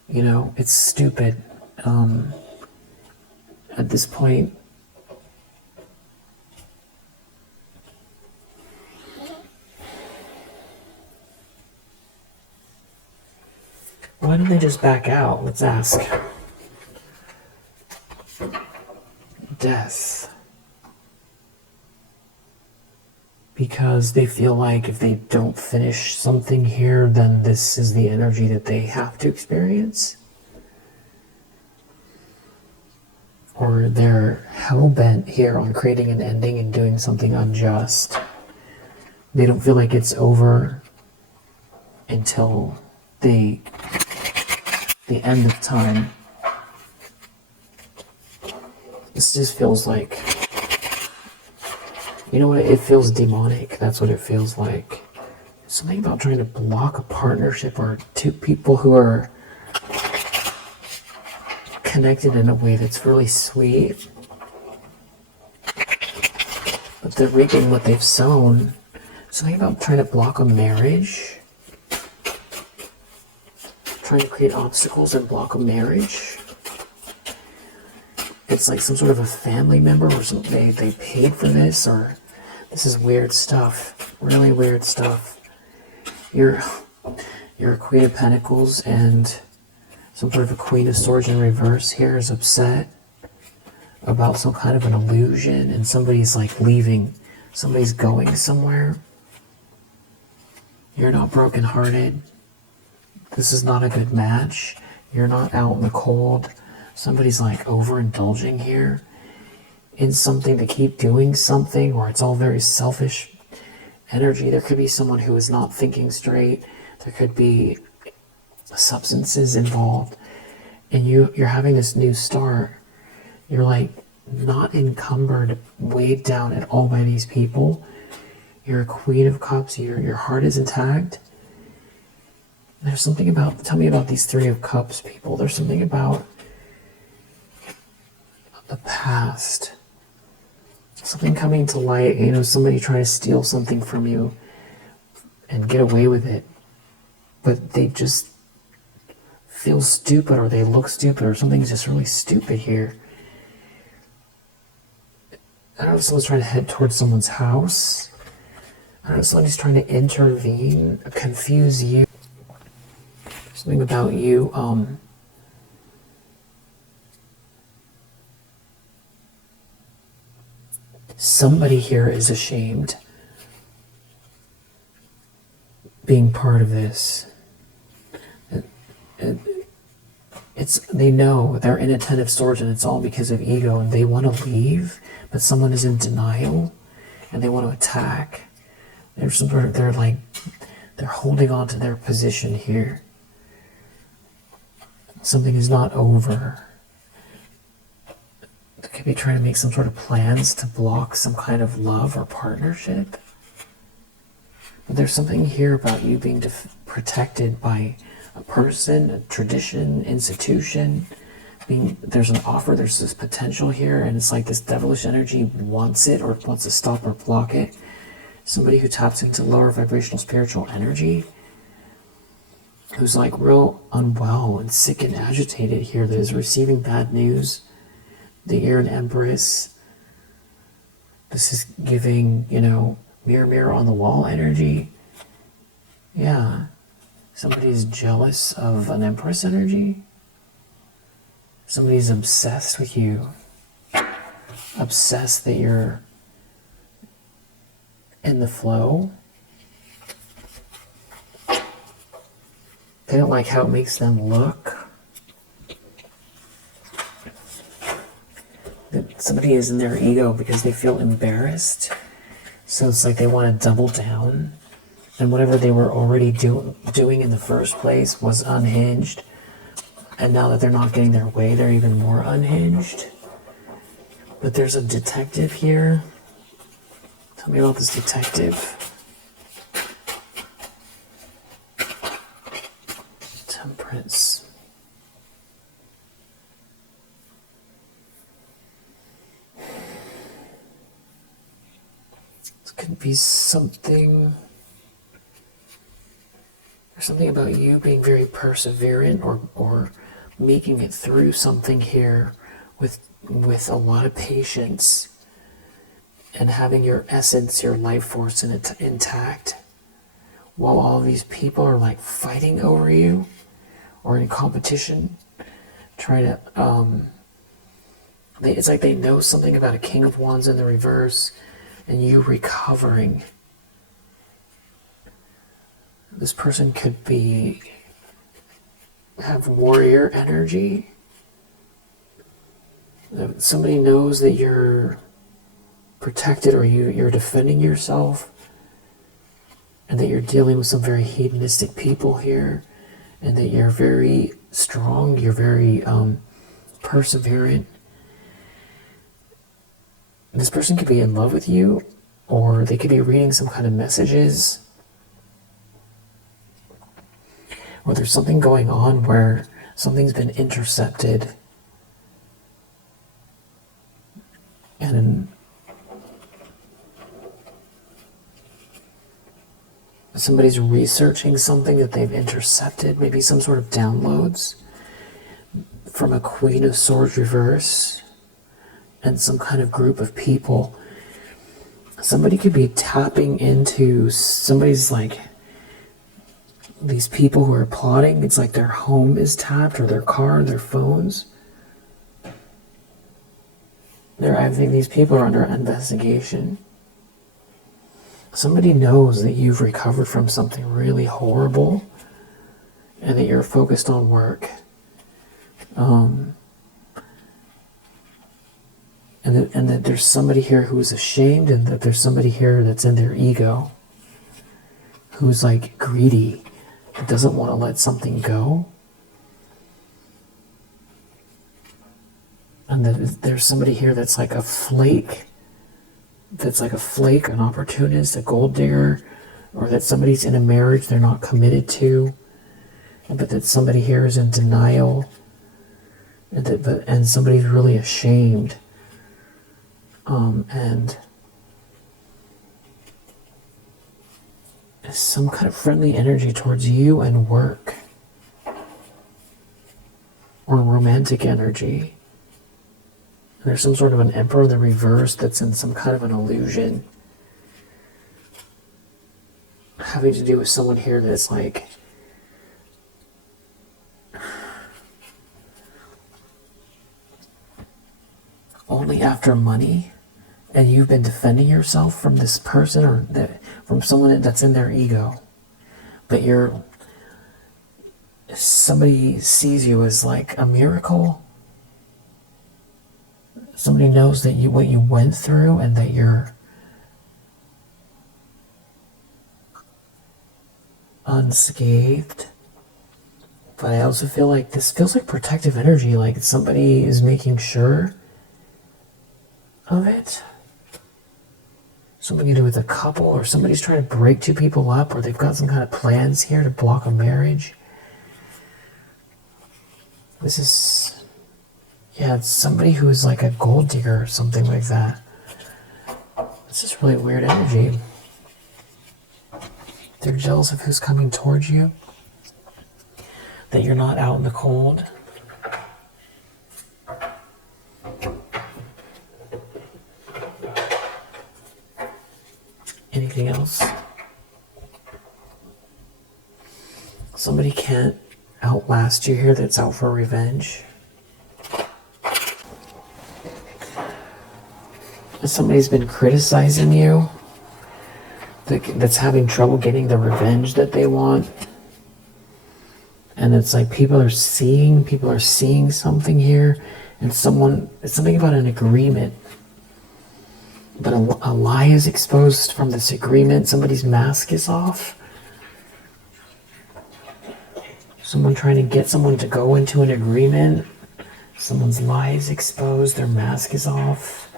You know, it's stupid. At this point, why don't they just back out? Let's ask. Death. Because they feel like if they don't finish something here, then this is the energy that they have to experience. Or they're hell-bent here on creating an ending and doing something unjust. They don't feel like it's over until the end of time. This just feels like, you know what, it feels demonic. That's what it feels like. Something about trying to block a partnership or two people who are connected in a way that's really sweet. But they're reaping what they've sown. Something about trying to block a marriage. Trying to create obstacles and block a marriage. It's like some sort of a family member or something. They paid for this, or this is weird stuff. Really weird stuff. You're a Queen of Pentacles, and some sort of a Queen of Swords in reverse here is upset about some kind of an illusion, and somebody's like leaving. Somebody's going somewhere. You're not brokenhearted. This is not a good match. You're not out in the cold. Somebody's like overindulging here in something to keep doing something, or it's all very selfish energy. There could be someone who is not thinking straight. There could be substances involved, and you're having this new start. You're like not encumbered, weighed down at all by these people. You're a Queen of Cups. Your heart is intact. There's something about, tell me about these Three of Cups people. There's something about the past. Something coming to light, you know, somebody trying to steal something from you and get away with it. But they just feel stupid, or they look stupid, or something's just really stupid here. I don't know if someone's trying to head towards someone's house. I don't know if somebody's trying to intervene, confuse you. Something about you, somebody here is ashamed being part of this. They know they're in a Ten of Swords, and it's all because of ego, and they want to leave, but someone is in denial and they want to attack. They're holding on to their position here. Something is not over. Maybe trying to make some sort of plans to block some kind of love or partnership. But there's something here about you being protected by a person, a tradition, institution. There's an offer, there's this potential here, and it's like this devilish energy wants it or wants to stop or block it. Somebody who taps into lower vibrational spiritual energy, who's like real unwell and sick and agitated here, that is receiving bad news. The Year and Empress. This is giving, mirror, mirror on the wall energy. Yeah. Somebody's jealous of an Empress energy. Somebody's obsessed with you. Obsessed that you're in the flow. They don't like how it makes them look. That somebody is in their ego because they feel embarrassed. So it's like they want to double down. And whatever they were already doing in the first place was unhinged. And now that they're not getting their way, they're even more unhinged. But there's a detective here. Tell me about this detective. Temperance. This could be something. There's something about you being very perseverant or making it through something here with a lot of patience and having your essence, your life force intact, while all these people are like fighting over you or in competition, trying to it's like they know something about a King of Wands in the reverse and you recovering. This person could have warrior energy. Somebody knows that you're protected or you're defending yourself, and that you're dealing with some very hedonistic people here, and that you're very strong, you're very perseverant. This person could be in love with you, or they could be reading some kind of messages. Or there's something going on where something's been intercepted. And somebody's researching something that they've intercepted, maybe some sort of downloads from a Queen of Swords reverse and some kind of group of people. Somebody could be tapping into somebody's like, these people who are plotting, it's like their home is tapped or their car, their phones. I think these people are under investigation. Somebody knows that you've recovered from something really horrible and that you're focused on work. And that there's somebody here who is ashamed, and that there's somebody here that's in their ego who's like greedy, that doesn't want to let something go. And that there's somebody here that's like a flake, an opportunist, a gold digger, or that somebody's in a marriage they're not committed to, but that somebody here is in denial, and somebody's really ashamed. And some kind of friendly energy towards you and work, or romantic energy. And there's some sort of an Emperor in the reverse that's in some kind of an illusion, having to do with someone here that's like only after money. And you've been defending yourself from this person, or from someone that's in their ego. But somebody sees you as like a miracle. Somebody knows that what you went through, and that you're unscathed. But I also feel like this feels like protective energy, like somebody is making sure of it. Something to do with a couple, or somebody's trying to break two people up, or they've got some kind of plans here to block a marriage. This is, yeah, it's somebody who is like a gold digger or something like that. This is really weird energy. They're jealous of who's coming towards you, that you're not out in the cold. Anything else? Somebody can't outlast you here that's out for revenge. Somebody's been criticizing you, that's having trouble getting the revenge that they want. And it's like people are seeing something here, and it's something about an agreement. But a lie is exposed from this agreement. Somebody's mask is off. Someone trying to get someone to go into an agreement. Someone's lie is exposed. Their mask is off.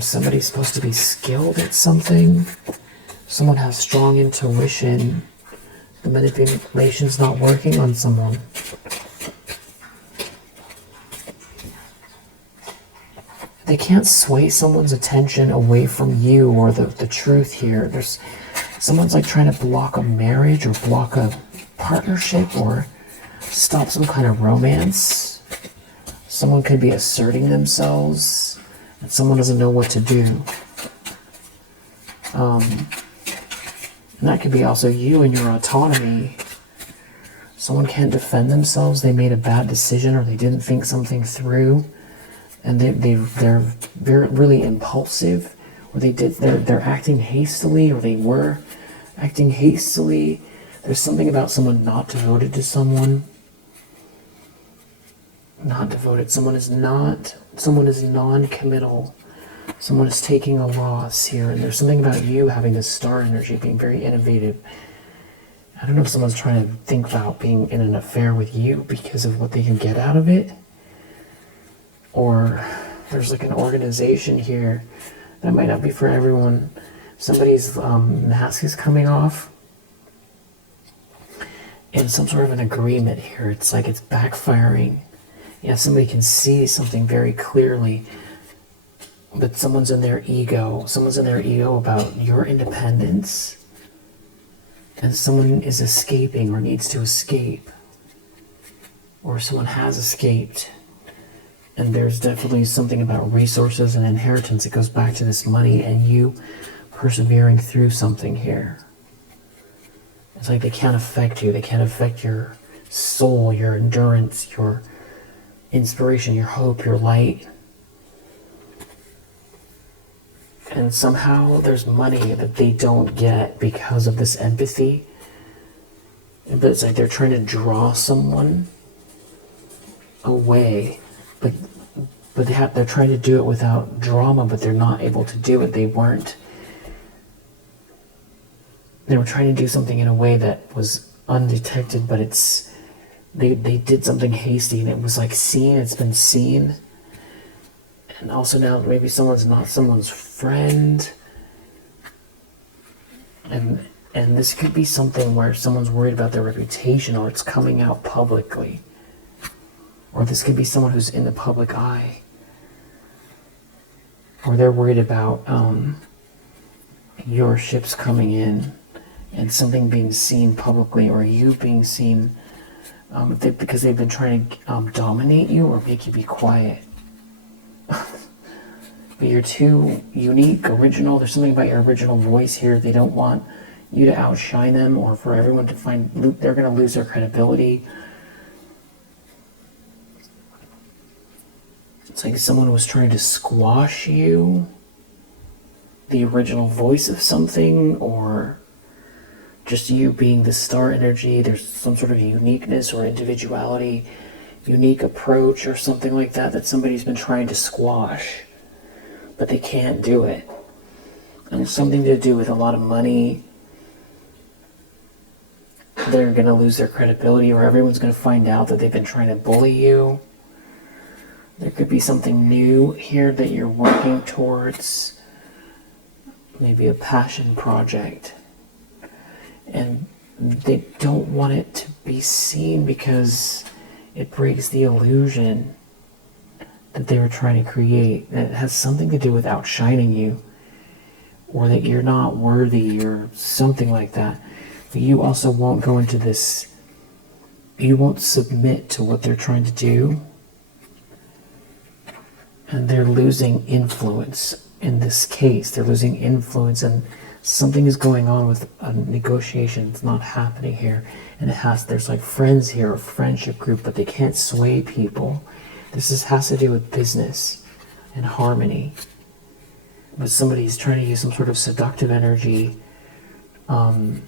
Somebody's supposed to be skilled at something. Someone has strong intuition. The manipulation's not working on someone. They can't sway someone's attention away from you or the truth here. Someone's like trying to block a marriage or block a partnership or stop some kind of romance. Someone could be asserting themselves and someone doesn't know what to do. And that could be also you and your autonomy. Someone can't defend themselves. They made a bad decision or they didn't think something through. And they're very really impulsive, or they're acting hastily, or they were acting hastily. There's something about someone not devoted to someone. Not devoted. Someone is non-committal. Someone is taking a loss here, and there's something about you having this star energy, being very innovative. I don't know if someone's trying to think about being in an affair with you because of what they can get out of it. Or there's like an organization here that might not be for everyone. Somebody's mask is coming off. In some sort of an agreement here. It's like it's backfiring. Yeah, somebody can see something very clearly. But someone's in their ego. Someone's in their ego about your independence. And someone is escaping or needs to escape. Or someone has escaped. And there's definitely something about resources and inheritance. It goes back to this money and you persevering through something here. It's like they can't affect you. They can't affect your soul, your endurance, your inspiration, your hope, your light. And somehow there's money that they don't get because of this empathy. But it's like they're trying to draw someone away. But they're trying to do it without drama, but they're not able to do it. They were trying to do something in a way that was undetected, but they did something hasty, and it was like seen, it's been seen. And also now maybe someone's not someone's friend. And this could be something where someone's worried about their reputation, or it's coming out publicly. Or this could be someone who's in the public eye. Or they're worried about your ships coming in and something being seen publicly, or you being seen because they've been trying to dominate you or make you be quiet. But you're too unique, original. There's something about your original voice here. They don't want you to outshine them, or for everyone to find they're going to lose their credibility. It's like someone was trying to squash you, the original voice of something, or just you being the star energy. There's some sort of uniqueness or individuality, unique approach or something like that somebody's been trying to squash, but they can't do it. And it's something to do with a lot of money. They're going to lose their credibility, or everyone's going to find out that they've been trying to bully you. There could be something new here that you're working towards, maybe a passion project. And they don't want it to be seen because it breaks the illusion that they were trying to create. And it has something to do with outshining you, or that you're not worthy, or something like that. But you also won't go into this, you won't submit to what they're trying to do. And they're losing influence in this case. They're losing influence, and something is going on with a negotiation. It's not happening here. And there's like friends here, a friendship group, but they can't sway people. Has to do with business and harmony. But somebody's trying to use some sort of seductive energy. But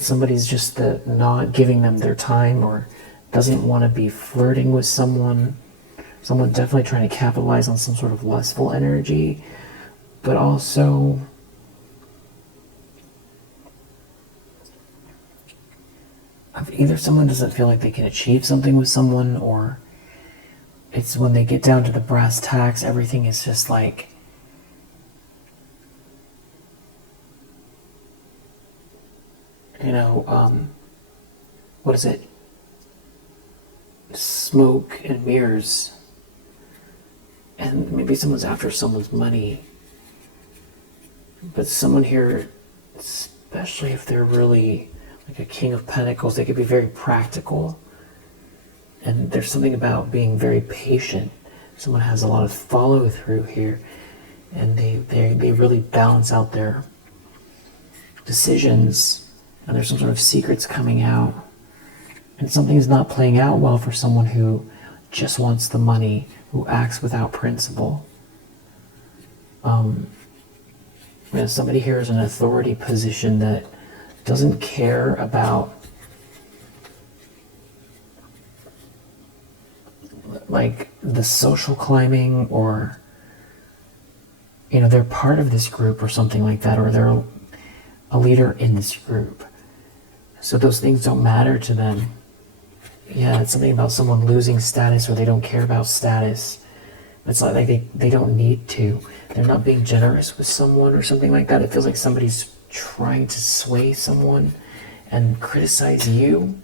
somebody's just not giving them their time, or doesn't want to be flirting with someone. Someone definitely trying to capitalize on some sort of lustful energy. But also, either someone doesn't feel like they can achieve something with someone, or it's when they get down to the brass tacks, everything is just like, what is it? Smoke and mirrors. And maybe someone's after someone's money. But someone here, especially if they're really like a King of Pentacles, they could be very practical. And there's something about being very patient. Someone has a lot of follow through here. And they really balance out their decisions. And there's some sort of secrets coming out. And something's not playing out well for someone who just wants the money, who acts without principle. Somebody here is in an authority position that doesn't care about like the social climbing, or they're part of this group or something like that, or they're a leader in this group. So those things don't matter to them. Yeah, it's something about someone losing status, or they don't care about status. It's not like they don't need to. They're not being generous with someone or something like that. It feels like somebody's trying to sway someone and criticize you.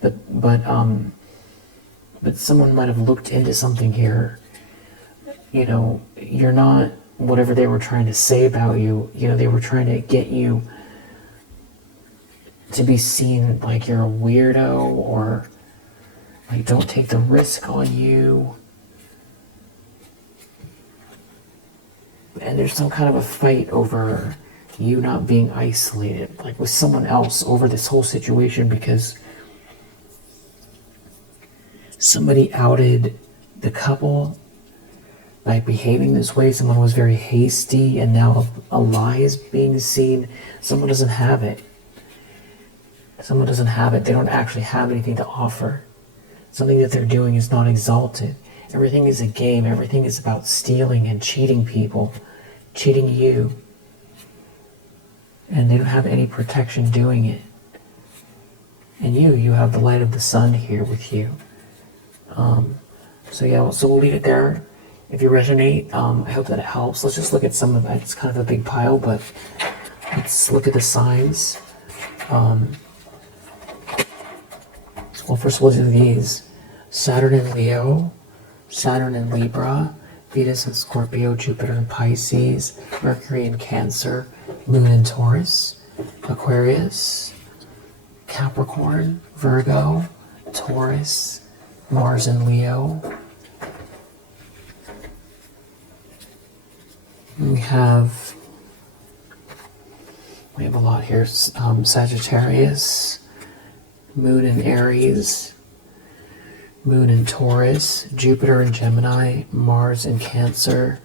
But someone might have looked into something here. You're not whatever they were trying to say about you. They were trying to get you to be seen like you're a weirdo, or like don't take the risk on you. And there's some kind of a fight over you not being isolated, like with someone else, over this whole situation, because somebody outed the couple by behaving this way. Someone was very hasty, and now a lie is being seen. Someone doesn't have it. Someone doesn't have it. They don't actually have anything to offer. Something that they're doing is not exalted. Everything is a game. Everything is about stealing and cheating people, cheating you. And they don't have any protection doing it. And you have the light of the sun here with you. So we'll leave it there. If you resonate, I hope that it helps. Let's just look at some of that. It's kind of a big pile, but let's look at the signs. Well, first we'll do these. Saturn in Leo, Saturn in Libra, Venus in Scorpio, Jupiter in Pisces, Mercury in Cancer, Moon in Taurus, Aquarius, Capricorn, Virgo, Taurus, Mars in Leo. We have a lot here. Sagittarius, Moon in Aries, Moon in Taurus, Jupiter in Gemini, Mars in Cancer,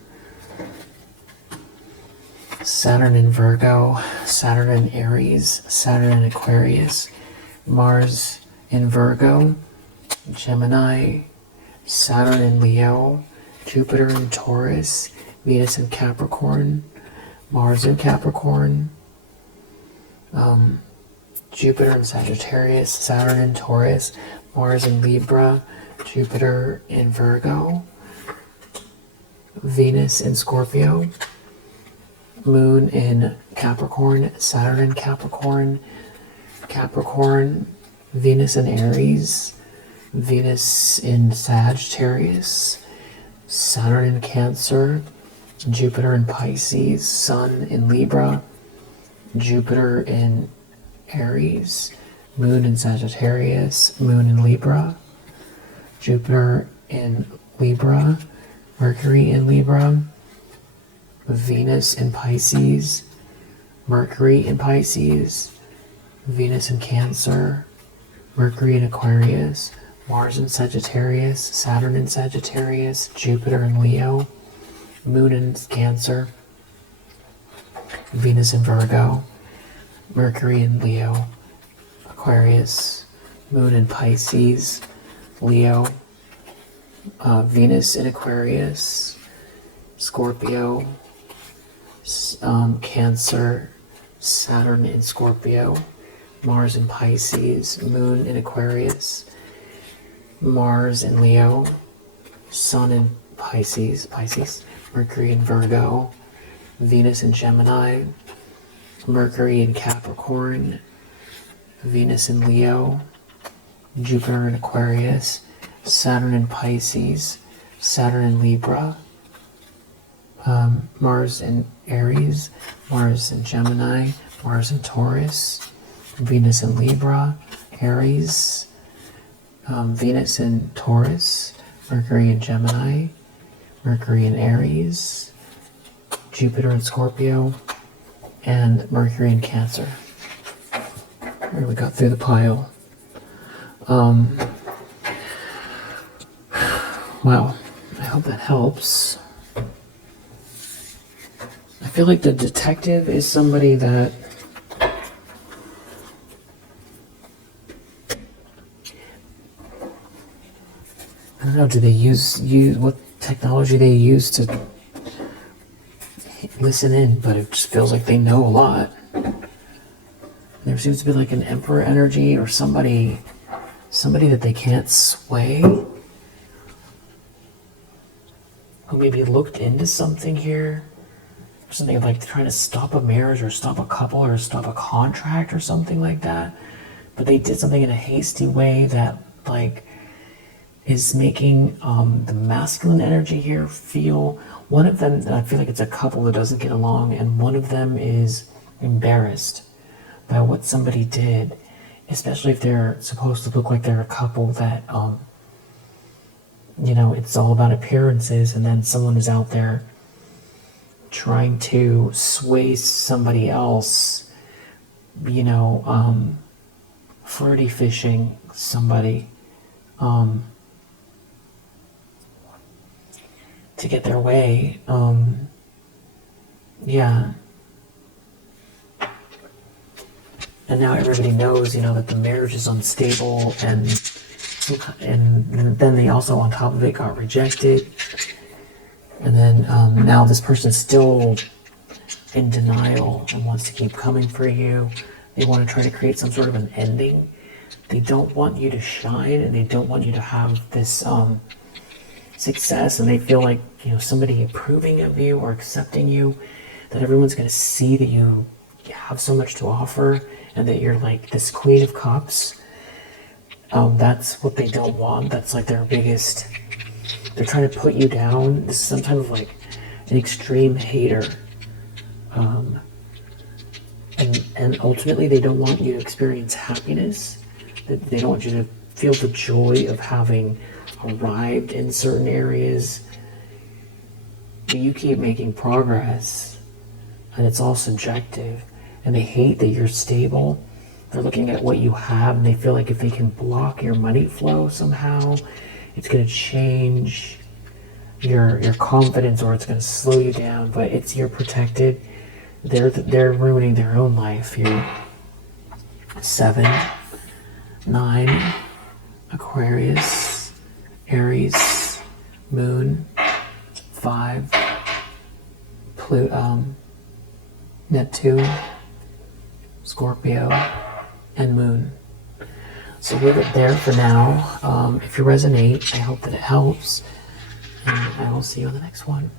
Saturn in Virgo, Saturn in Aries, Saturn in Aquarius, Mars in Virgo, Gemini, Saturn in Leo, Jupiter in Taurus, Venus in Capricorn, Mars in Capricorn, Jupiter in Sagittarius, Saturn in Taurus, Mars in Libra, Jupiter in Virgo, Venus in Scorpio, Moon in Capricorn, Saturn in Capricorn, Capricorn, Venus in Aries, Venus in Sagittarius, Saturn in Cancer, Jupiter in Pisces, Sun in Libra, Jupiter in Aries, Moon in Sagittarius, Moon in Libra, Jupiter in Libra, Mercury in Libra, Venus in Pisces, Mercury in Pisces, Venus in Cancer, Mercury in Aquarius, Mars in Sagittarius, Saturn in Sagittarius, Jupiter in Leo, Moon in Cancer, Venus in Virgo, Mercury in Leo, Aquarius, Moon in Pisces, Leo, Venus in Aquarius, Scorpio, Cancer, Saturn in Scorpio, Mars in Pisces, Moon in Aquarius, Mars in Leo, Sun in Pisces, Mercury in Virgo, Venus in Gemini, Mercury in Capricorn, Venus in Leo, Jupiter in Aquarius, Saturn in Pisces, Saturn in Libra, Mars in Aries, Mars in Gemini, Mars in Taurus, Venus in Libra, Aries, Venus in Taurus, Mercury in Gemini, Mercury in Aries, Jupiter in Scorpio, and Mercury in Cancer. There, we got through the pile. Wow, I hope that helps. I feel like the detective is somebody that I don't know, do they use what technology they use to listen in, but it just feels like they know a lot. There seems to be like an emperor energy or somebody that they can't sway, who maybe looked into something here, something like trying to stop a marriage or stop a couple or stop a contract or something like that, but they did something in a hasty way that like is making the masculine energy here feel, one of them, I feel like it's a couple that doesn't get along, and one of them is embarrassed by what somebody did, especially if they're supposed to look like they're a couple that, you know, it's all about appearances, and then someone is out there trying to sway somebody else, you know, flirty fishing somebody, to get their way. Yeah. And now everybody knows, you know, that the marriage is unstable, and then they also, on top of it, got rejected. And then now this person's still in denial and wants to keep coming for you. They want to try to create some sort of an ending. They don't want you to shine, and they don't want you to have this success, and they feel like, you know, somebody approving of you or accepting you, that everyone's going to see that you have so much to offer and that you're like this Queen of Cups. That's what they don't want. That's like their biggest, they're trying to put you down. This is some type of like an extreme hater, and ultimately they don't want you to experience happiness. They don't want you to feel the joy of having arrived in certain areas. But you keep making progress, and it's all subjective, and they hate that you're stable. They're looking at what you have, and they feel like if they can block your money flow somehow, it's going to change your confidence, or it's going to slow you down. But you're protected. They're ruining their own life here. 7, 9, Aquarius, Aries, Moon, 5, Neptune, Scorpio, and Moon. So leave it there for now. If you resonate, I hope that it helps. And I will see you on the next one.